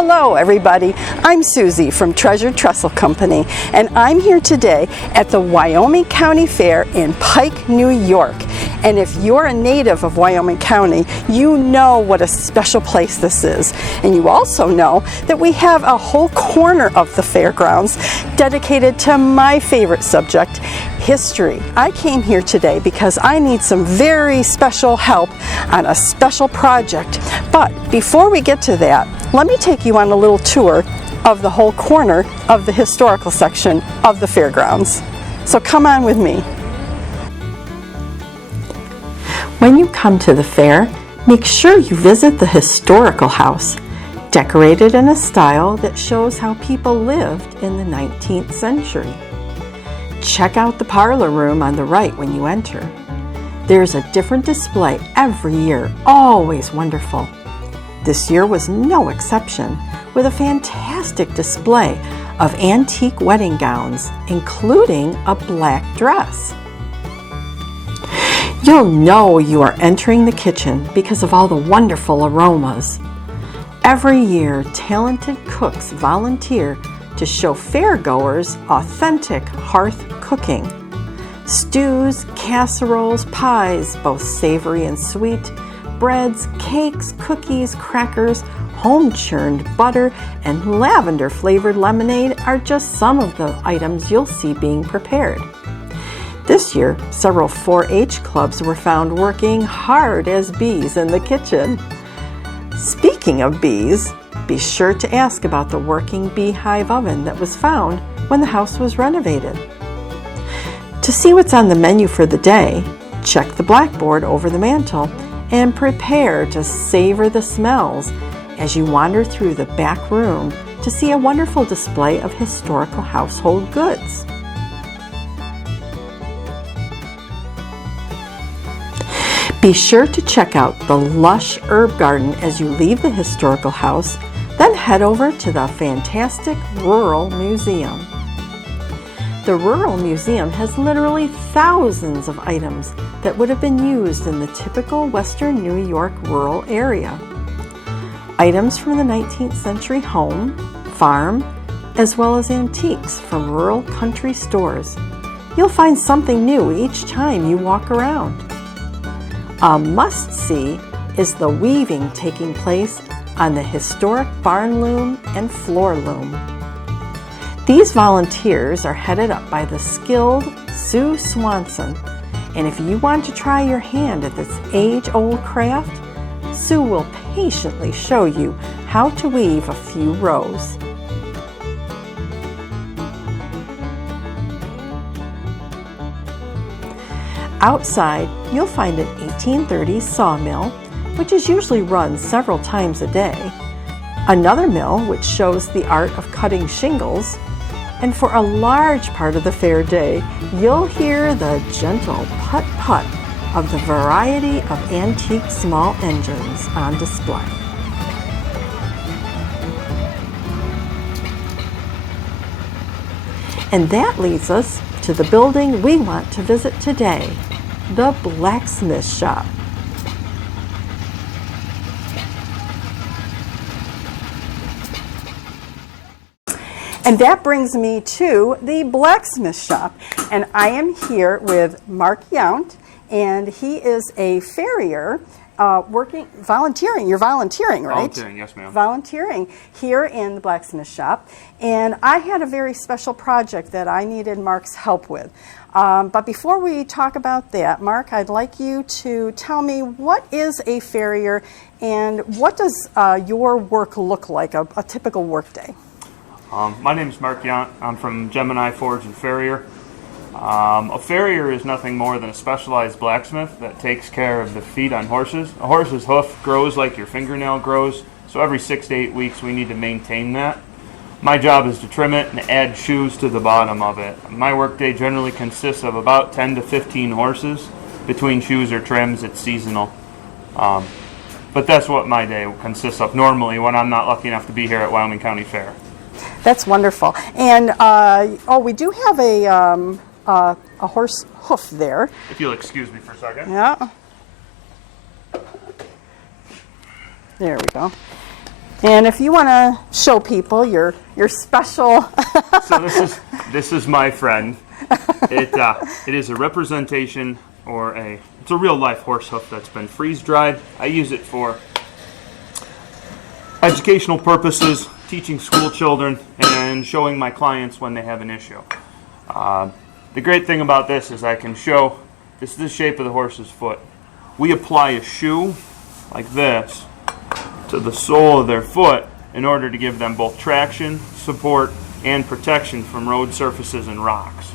Hello everybody, I'm Susie from Treasure Trestle Company, and I'm here today at the Wyoming County Fair in Pike, New York. And if you're a native of Wyoming County, you know what a special place this is. And you also know that we have a whole corner of the fairgrounds dedicated to my favorite subject, history. I came here today because I need some very special help on a special project. But before we get to that, let me take you on a little tour of the whole corner of the historical section of the fairgrounds. So come on with me. When you come to the fair, make sure you visit the historical house, decorated in a style that shows how people lived in the 19th century. Check out the parlor room on the right when you enter. There's a different display every year, always wonderful. This year was no exception, with a fantastic display of antique wedding gowns, including a black dress. You'll know you are entering the kitchen because of all the wonderful aromas. Every year, talented cooks volunteer to show fairgoers authentic hearth cooking. Stews, casseroles, pies, both savory and sweet, breads, cakes, cookies, crackers, home-churned butter, and lavender-flavored lemonade are just some of the items you'll see being prepared. This year, several 4-H clubs were found working hard as bees in the kitchen. Speaking of bees, be sure to ask about the working beehive oven that was found when the house was renovated. To see what's on the menu for the day, check the blackboard over the mantel and prepare to savor the smells as you wander through the back room to see a wonderful display of historical household goods. Be sure to check out the lush herb garden as you leave the historical house, then head over to the fantastic Rural Museum. The Rural Museum has literally thousands of items that would have been used in the typical Western New York rural area. Items from the 19th century home, farm, as well as antiques from rural country stores. You'll find something new each time you walk around. A must-see is the weaving taking place on the historic barn loom and floor loom. These volunteers are headed up by the skilled Sue Swanson, and if you want to try your hand at this age-old craft, Sue will patiently show you how to weave a few rows. Outside, you'll find an 1830s sawmill, which is usually run several times a day, another mill which shows the art of cutting shingles, and for a large part of the fair day, you'll hear the gentle putt-putt of the variety of antique small engines on display. And that leads us to the building we want to visit today, the Blacksmith shop. And that brings me to the Blacksmith shop. And I am here with Mark Yount, and he is a farrier volunteering. You're volunteering, right? Volunteering, yes ma'am. Volunteering here in the Blacksmith shop. And I had a very special project that I needed Mark's help with. But before we talk about that, Mark, I'd like you to tell me, what is a farrier and what does your work look like, a typical work day? My name is Mark Yount. I'm from Gemini Forge Farrier. A farrier is nothing more than a specialized blacksmith that takes care of the feet on horses. A horse's hoof grows like your fingernail grows, so every 6 to 8 weeks we need to maintain that. My job is to trim it and add shoes to the bottom of it. My workday generally consists of about 10 to 15 horses. Between shoes or trims, it's seasonal. But that's what my day consists of normally when I'm not lucky enough to be here at Wyoming County Fair. That's wonderful. And we do have a horse hoof there. If you'll excuse me for a second. Yeah. There we go. And if you want to show people your special... So this is my friend. It is a representation, or it's a real life horse hoof that's been freeze dried. I use it for educational purposes, teaching school children, and showing my clients when they have an issue. The great thing about this is I can show, this is the shape of the horse's foot. We apply a shoe like this to the sole of their foot in order to give them both traction, support, and protection from road surfaces and rocks.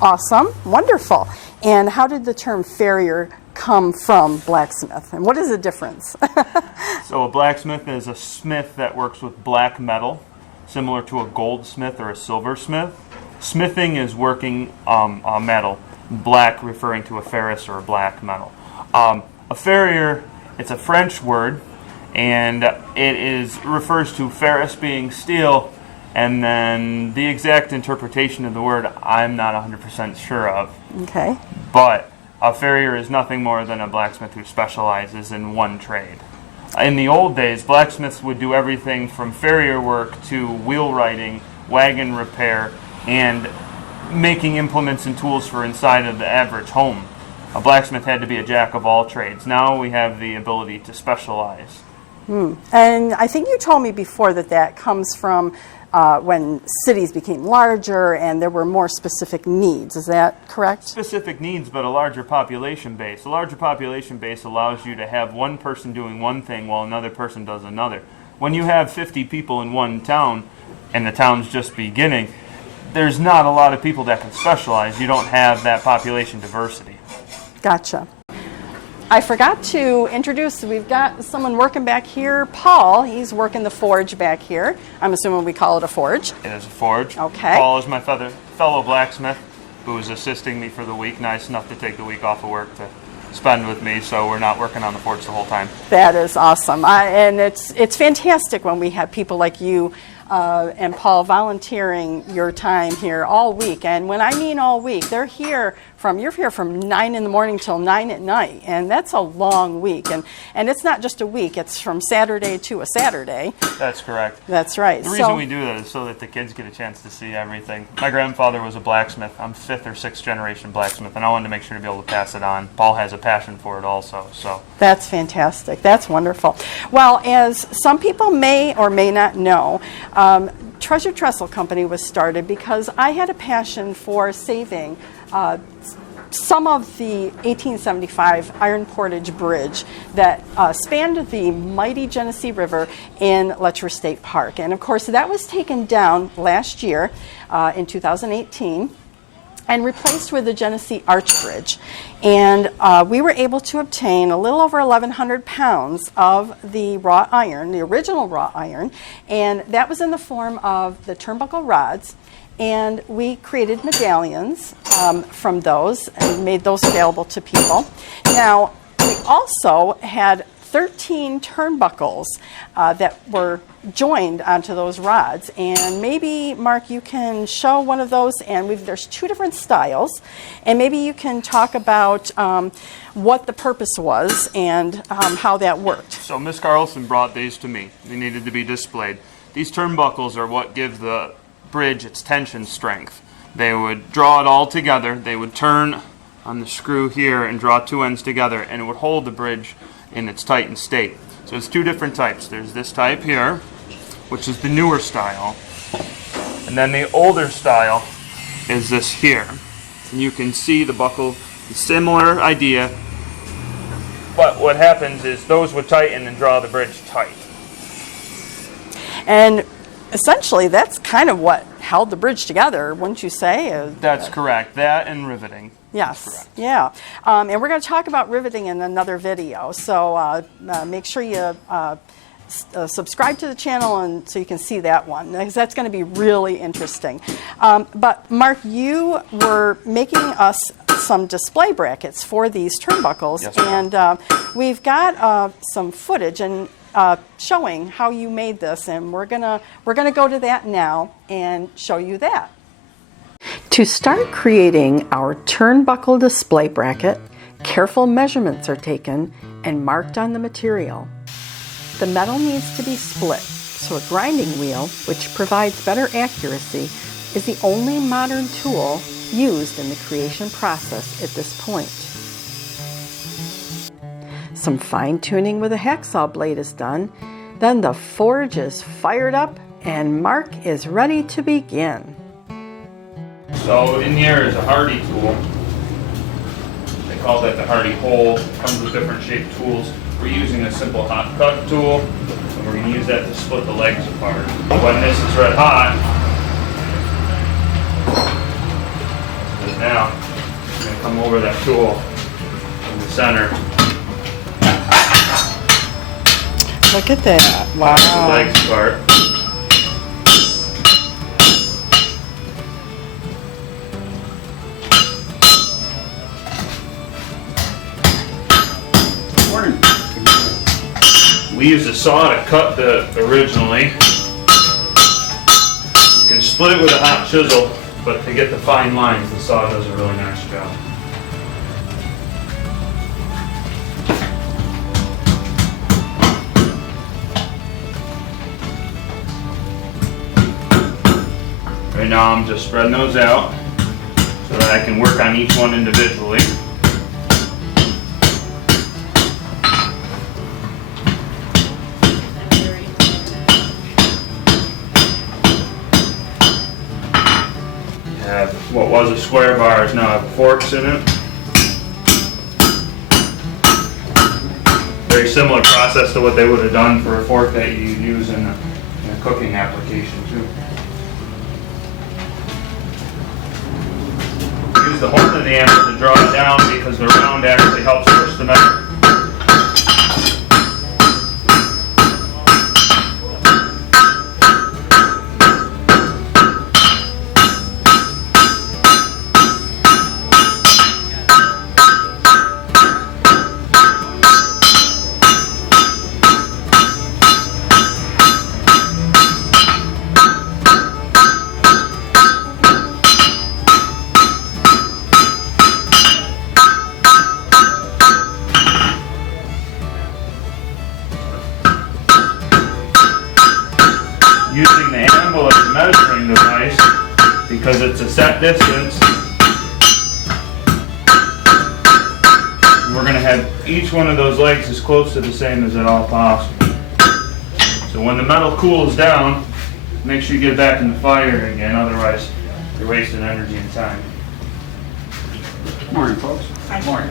Awesome, wonderful. And how did the term farrier come from blacksmith, and what is the difference? So a blacksmith is a smith that works with black metal, similar to a goldsmith or a silversmith. Smithing is working a metal, black referring to a ferrous or a black metal. A farrier, it's a French word, and it refers to ferrous being steel, and then the exact interpretation of the word I'm not 100% sure of. Okay. But a farrier is nothing more than a blacksmith who specializes in one trade. In the old days, blacksmiths would do everything from farrier work to wheelwrighting, wagon repair, and making implements and tools for inside of the average home. A blacksmith had to be a jack of all trades. Now we have the ability to specialize. And I think you told me before that comes from when cities became larger and there were more specific needs. Is that correct? Specific needs, but a larger population base. A larger population base allows you to have one person doing one thing while another person does another. When you have 50 people in one town and the town's just beginning, there's not a lot of people that can specialize. You don't have that population diversity. Gotcha. I forgot to introduce, we've got someone working back here, Paul. He's working the forge back here. I'm assuming we call it a forge. It is a forge. Okay. Paul is my fellow blacksmith who is assisting me for the week, nice enough to take the week off of work to spend with me, so we're not working on the forge the whole time. That is awesome. And it's fantastic when we have people like you and Paul volunteering your time here all week. And when I mean all week, you're here from 9 in the morning till 9 at night, and that's a long week. And it's not just a week, it's from Saturday to a Saturday. That's correct. That's right. The reason we do that is so that the kids get a chance to see everything. My grandfather was a blacksmith. I'm 5th or 6th generation blacksmith, and I wanted to make sure to be able to pass it on. Paul has a passion for it also. So that's fantastic. That's wonderful. Well, as some people may or may not know, Treasure Trestle Company was started because I had a passion for saving some of the 1875 Iron Portage Bridge that spanned the mighty Genesee River in Letchworth State Park. And of course, that was taken down last year in 2018 and replaced with the Genesee Arch Bridge. And we were able to obtain a little over 1,100 pounds of the wrought iron, the original wrought iron, and that was in the form of the turnbuckle rods. And we created medallions from those and made those available to people. Now, we also had 13 turnbuckles that were joined onto those rods. And maybe, Mark, you can show one of those. And there's 2 different styles. And maybe you can talk about what the purpose was and how that worked. So Miss Carlson brought these to me. They needed to be displayed. These turnbuckles are what give the bridge its tension strength. They would draw it all together. They would turn on the screw here and draw 2 ends together, and it would hold the bridge in its tightened state. So there's 2 different types. There's this type here, which is the newer style, and then the older style is this here. And you can see the buckle, the similar idea, but what happens is those would tighten and draw the bridge tight. And essentially, that's kind of what held the bridge together, wouldn't you say? That's correct. That and riveting. Yes. Yeah. And we're going to talk about riveting in another video. So make sure you subscribe to the channel and so you can see that one, because that's going to be really interesting. But Mark, you were making us some display brackets for these turnbuckles. Yes, and we've got some footage and showing how you made this, and we're gonna go to that now and show you that. To start creating our turnbuckle display bracket, careful measurements are taken and marked on the material. The metal needs to be split, so a grinding wheel, which provides better accuracy, is the only modern tool used in the creation process at this point. Some fine-tuning with a hacksaw blade is done, then the forge is fired up and Mark is ready to begin. So in here is a Hardy tool. They call that the Hardy hole. It comes with different shaped tools. We're using a simple hot cut tool, and we're going to use that to split the legs apart. When this is red hot, now I'm going to come over that tool in the center. Look at that. Wow. The legs apart. We use a saw to cut originally. You can split it with a hot chisel, but to get the fine lines, the saw does a really nice job. Right now I'm just spreading those out so that I can work on each one individually. What was a square bar is now have forks in it. Very similar process to what they would have done for a fork that you use in a cooking application too. Use the horn of the anvil to draw it down because the round actually helps push the metal. Using the anvil as a measuring device because it's a set distance. We're going to have each one of those legs as close to the same as at all possible. So when the metal cools down, make sure you get back in the fire again, otherwise you're wasting energy and time. Morning, folks. Hi. Morning.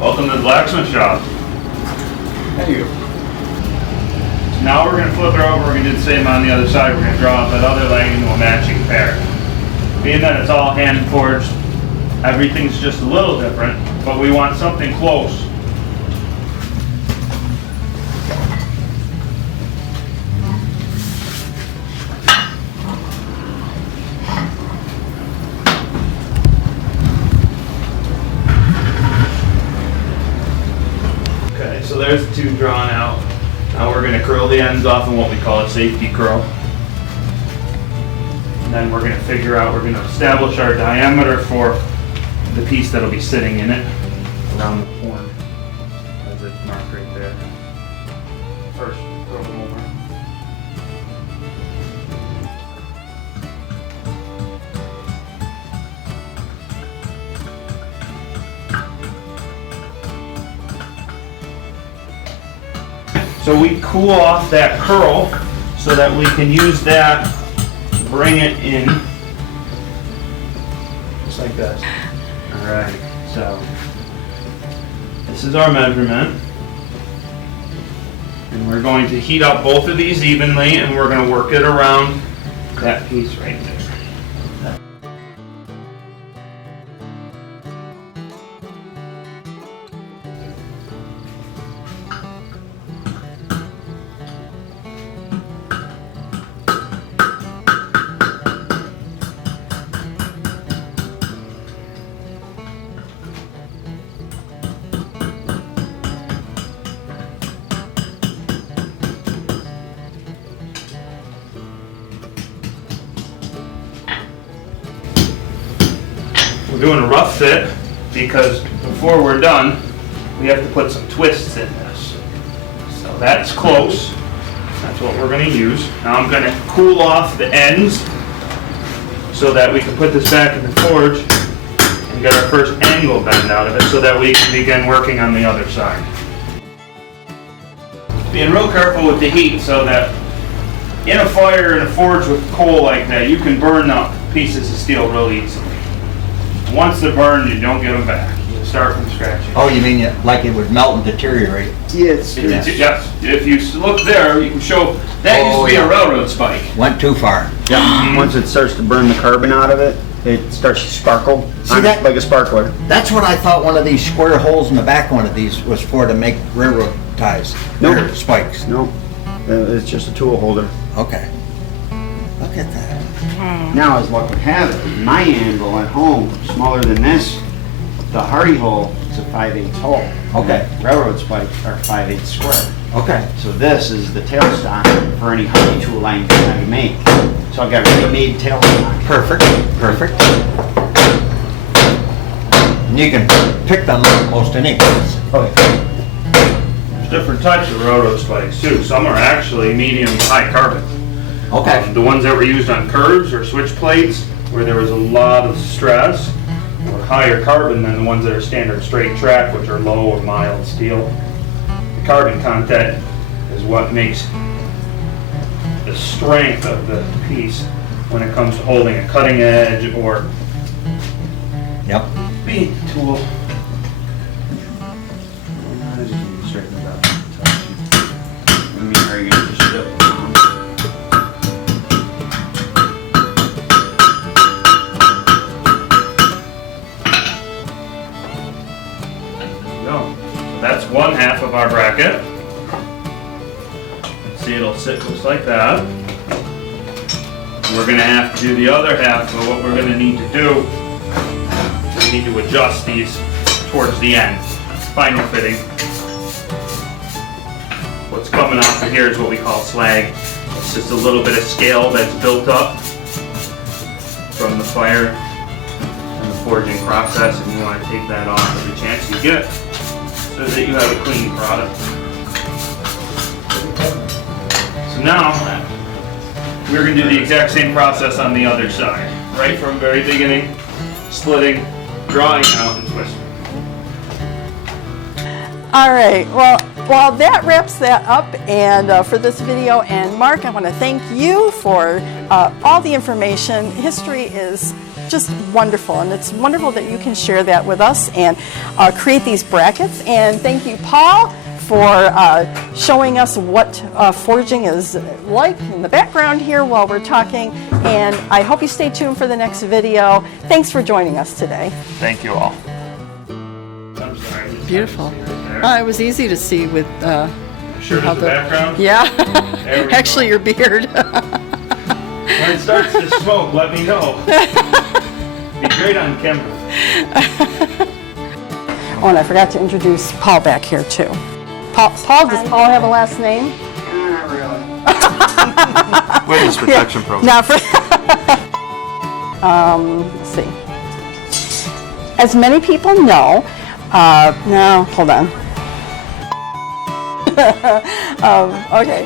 Welcome to the blacksmith shop. Thank you. Now we're going to flip her over, we're going to do the same on the other side, we're going to draw that other leg into a matching pair. Being that it's all hand forged, everything's just a little different, but we want something close. Okay, so there's the two drawn out. Now we're going to curl the ends off in what we call a safety curl. And then we're going to figure out, we're going to establish our diameter for the piece that'll be sitting in it around the horn. That's it marked right there. First, throw them over. So we cool off that curl so that we can use that, bring it in, just like that. All right, so this is our measurement. And we're going to heat up both of these evenly and we're going to work it around that piece right there. We're doing a rough fit because before we're done, we have to put some twists in this. So that's close. That's what we're going to use. Now I'm going to cool off the ends so that we can put this back in the forge and get our first angle bend out of it so that we can begin working on the other side. Being real careful with the heat so that in a fire in a forge with coal like that, you can burn up pieces of steel real easily. Once they're burned, you don't get them back. You start from scratch. Oh, you mean like it would melt and deteriorate? Yes. Yes. If you look there, you can show that used to be a railroad spike. Went too far. Yeah. Once it starts to burn the carbon out of it, it starts to sparkle. See that? Like a sparkler. That's what I thought one of these square holes in the back one of these was for, to make railroad ties. Nope. Or spikes. No, it's just a tool holder. Okay. Look at that. Now, as luck would have it, my anvil at home, smaller than this, the hardy hole is a 5/8 hole. Okay. Railroad spikes are 5/8 square. Okay. So this is the tailstock for any hardy tool line that you make. So I've got ready-made tailstock. Perfect. Perfect. And you can pick them most any place. Oh, There's different types of railroad spikes too. Some are actually medium high carbon. Okay. The ones that were used on curves or switch plates where there was a lot of stress were higher carbon than the ones that are standard straight track, which are low or mild steel. The carbon content is what makes the strength of the piece when it comes to holding a cutting edge or Yep. being a tool. straighten it out. I mean, are you gonna just do it? No. So that's one half of our bracket. See, it'll sit just like that. We're going to have to do the other half, but what we're going to need to do, we need to adjust these towards the end. Final fitting. What's coming off of here is what we call slag. It's just a little bit of scale that's built up from the fire and the forging process, and you want to take that off every chance you get so that you have a clean product. So now we're going to do the exact same process on the other side, right from very beginning, splitting, drawing out, and twisting. All right, well, that wraps that up and for this video. And Mark, I want to thank you for all the information. History is just wonderful, and it's wonderful that you can share that with us and create these brackets. And thank you, Paul, for showing us what forging is like in the background here while we're talking. And I hope you stay tuned for the next video. Thanks for joining us today. Thank you all. I'm sorry. Beautiful. It was easy to see with Sure how does the background? yeah. There we Actually, go. your beard. When it starts to smoke, let me know. Be great on camera. Oh, and I forgot to introduce Paul back here too. Paul, does Paul have a last name? Not really. Witness protection program. Not for. Let's see. As many people know, no, hold on. Okay.